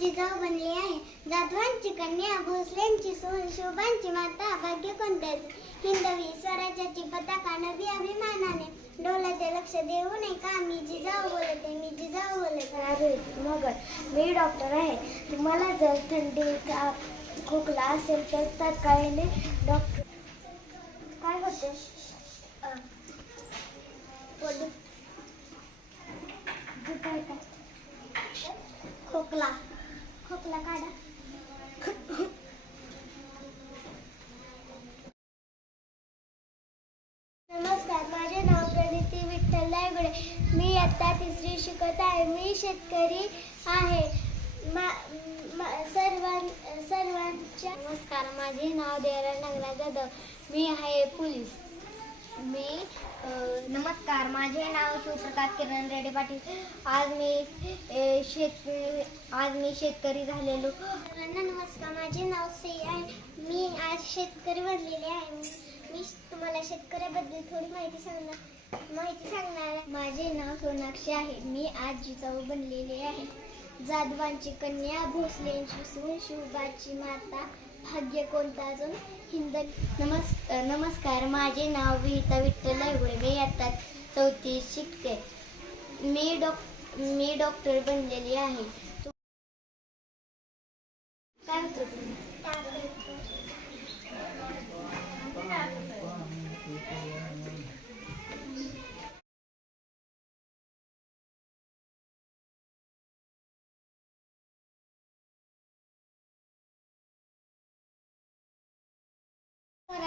जिजाऊ बनली आहे. जाधवांची कन्या भोसलेंची सून शोभांची माता भाग्य कोणत्याचे हिंदवी स्वराज्याची पताका नवी अभिमानाने. डोलाचे लक्ष देऊ नये का? मी जिजाऊ बोलते मी जिजाऊ बोलते. रोहित मगर मी डॉक्टर आहे. तुम्हाला जर थंडी ताप खोकला असेल तर तत्काळीने डॉक्टर काय होते? खोकला. खोकला काढा. नमस्कार माझे नाव प्रणिती विठ्ठल लायगुडे मी आता तिसरी शिकत आहे. मी शेतकरी आहे. मा, मा, सर्वां सर्वांच्या नमस्कार माझे नाव देरा नगरा जाधव. मी आहे पोलीस. मी नमस्कार माझे नाव शिवप्रकाश किरण रेड्डी पाटील. आज मी अ, शेत आज मी शेतकरी झालेलो. नमस्कार माझे नाव सई आहे. मी आज शेतकरी बनलेले आहे. मी तुम्हाला शेतकऱ्याबद्दल थोडी माहिती सांगणार माहिती सांगणार आहे. माझे नाव सोनाक्षी आहे. मी आज जिजाऊ बनलेले आहे. जाधवांची कन्या भोसलेंची सून शिवबाची माता भाग्य कोणता अजून? हिंद नमस् नमस्कार. माझे नाव विहिता विठ्ठल आहे मी आता चौथी शिकते मी डॉक मी डॉक्टर बनलेली आहे.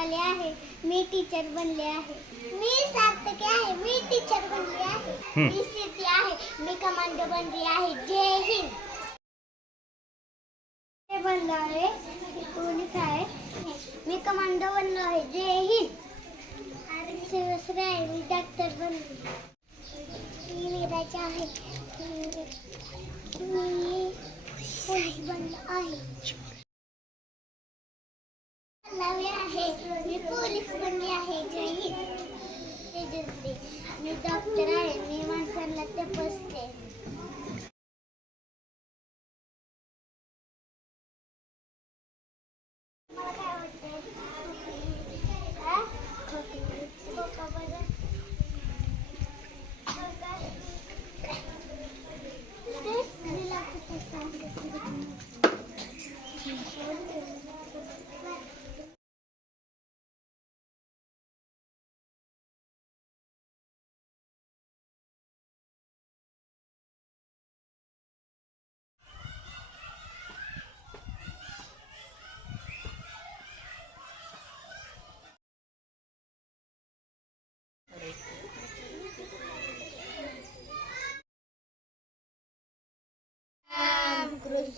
आले आहे मी टीचर बनले आहे मी सार्थकी आहे मी टीचर बनले आहे मी सिटी आहे मी कमांडो बनली आहे जय हिंद बनलो आहे पोलीस आहे मी कमांडो बनलो आहे जय हिंद शिवश्री आहे मी डॉक्टर बनली मी वीराचे आहे मी पोलीस बनलो आहे आहे. मी पोलीस बनली आहे जय हिंद मी डॉक्टर आहे मी माणसांना तपासते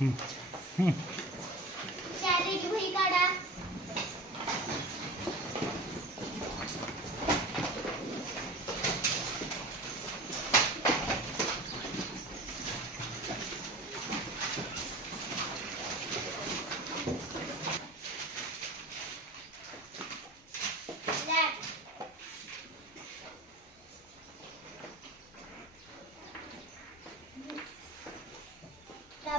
嗯嗯。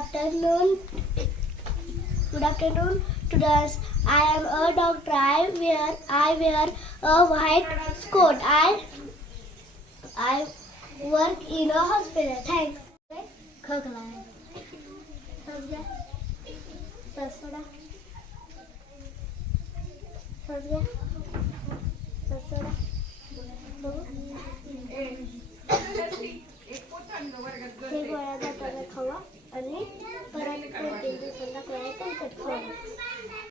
afternoon. Good afternoon, Today I am a doctor. I wear I wear a white coat. I I work in a hospital. Thanks. Sasura.